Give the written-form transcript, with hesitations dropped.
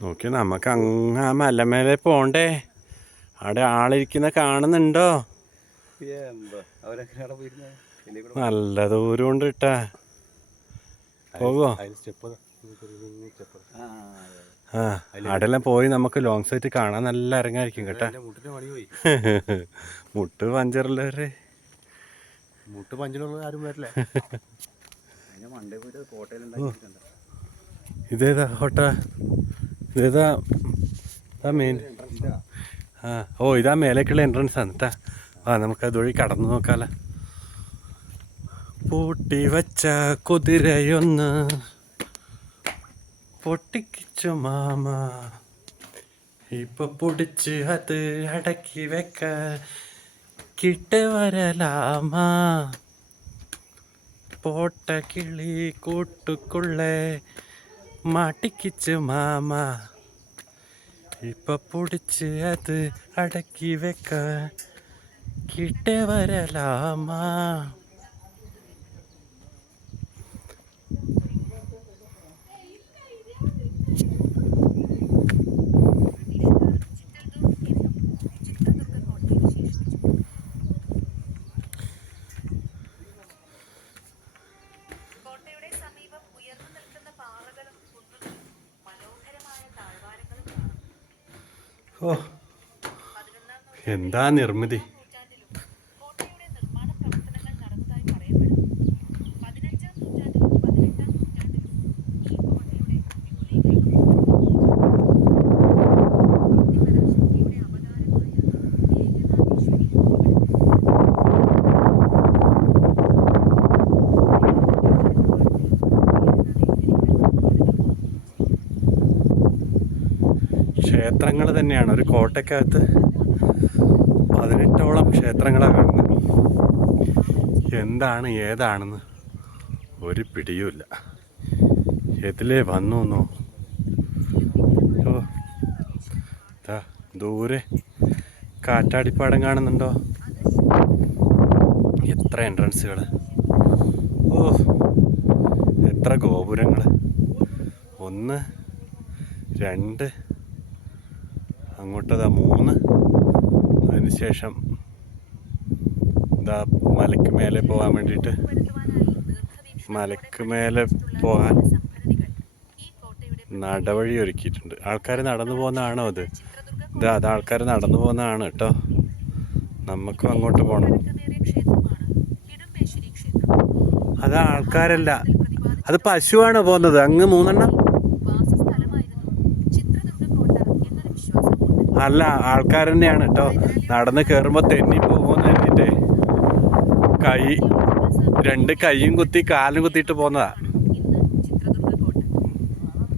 നോക്കി നമുക്ക് അങ്ങ് ആ മലമേലെ പോണ്ടേ. അവിടെ ആളിരിക്കുന്ന കാണുന്നുണ്ടോ? നല്ല ദൂരം ഉണ്ട് ഇട്ടാ. പോവോ? ആ അവിടെല്ലാം പോയി നമുക്ക് ലോങ് സൈറ്റ് കാണാൻ നല്ല ഇറങ്ങായിരിക്കും കേട്ടാ. മുട്ട് പഞ്ചറുള്ളവര് മുട്ട് പഞ്ചറുള്ള ആരും വരില്ല. ഇതേതാ ഹോട്ട? ഇതേതാ മെയിൻ? ആ ഓ ഇതാ മേലേക്കുള്ള എൻട്രൻസ് ആണ് കേട്ടാ. ആ നമുക്ക് അതുവഴി കടന്നു നോക്കാലോ. പൂട്ടി വച്ച കുതിരയൊന്ന് പൊട്ടിക്കിച്ചു മാമ, ഇപ്പൊ പൊടിച്ച് അത് അടക്കി വെക്ക കിട്ട് വരലാമാ. പോട്ട കിളി കൂട്ടുക്കുള്ളേ മാട്ടിക്കിച്ചു മാമ, ഇപ്പൊ പൊടിച്ച് അത് അടക്കി വെക്ക കിട്ട് വരലാമാ. ഓ എന്താ നിർമ്മിതി. ക്ഷേത്രങ്ങൾ തന്നെയാണ്. ഒരു കോട്ടയ്ക്കകത്ത് 18ഓളം ക്ഷേത്രങ്ങളാണ് കാണുന്നത്. എന്താണ് ഏതാണെന്ന് ഒരു പിടിയുമില്ല. ഇതിലേ വന്നു. ഓ ദൂരെ കാറ്റാടിപ്പാടം കാണുന്നുണ്ടോ? എത്ര എൻട്രൻസുകൾ, ഓ എത്ര ഗോപുരങ്ങൾ. 1 2 അങ്ങോട്ടതാ 3. അതിനുശേഷം ഇതാ മലയ്ക്ക് മേലെ പോകാൻ വേണ്ടിയിട്ട്, മലയ്ക്ക് മേലെ പോകാൻ നടവഴി ഒരുക്കിയിട്ടുണ്ട്. ആൾക്കാർ നടന്നു പോകുന്നതാണോ അത്? അത് ആൾക്കാർ നടന്നു പോകുന്നതാണ് കേട്ടോ. നമുക്കും അങ്ങോട്ട് പോകണം. അത് ആൾക്കാരല്ല, അത് പശുവാണ് പോകുന്നത്. അങ്ങ് 3 എണ്ണം അല്ല, ആൾക്കാർ തന്നെയാണ് കേട്ടോ. നടന്ന് കയറുമ്പോൾ തെന്നി പോകുമെന്ന് കരുതിയിട്ടേ 2 കൈയും കുത്തി കാലും കുത്തിയിട്ട് പോകുന്നതാ.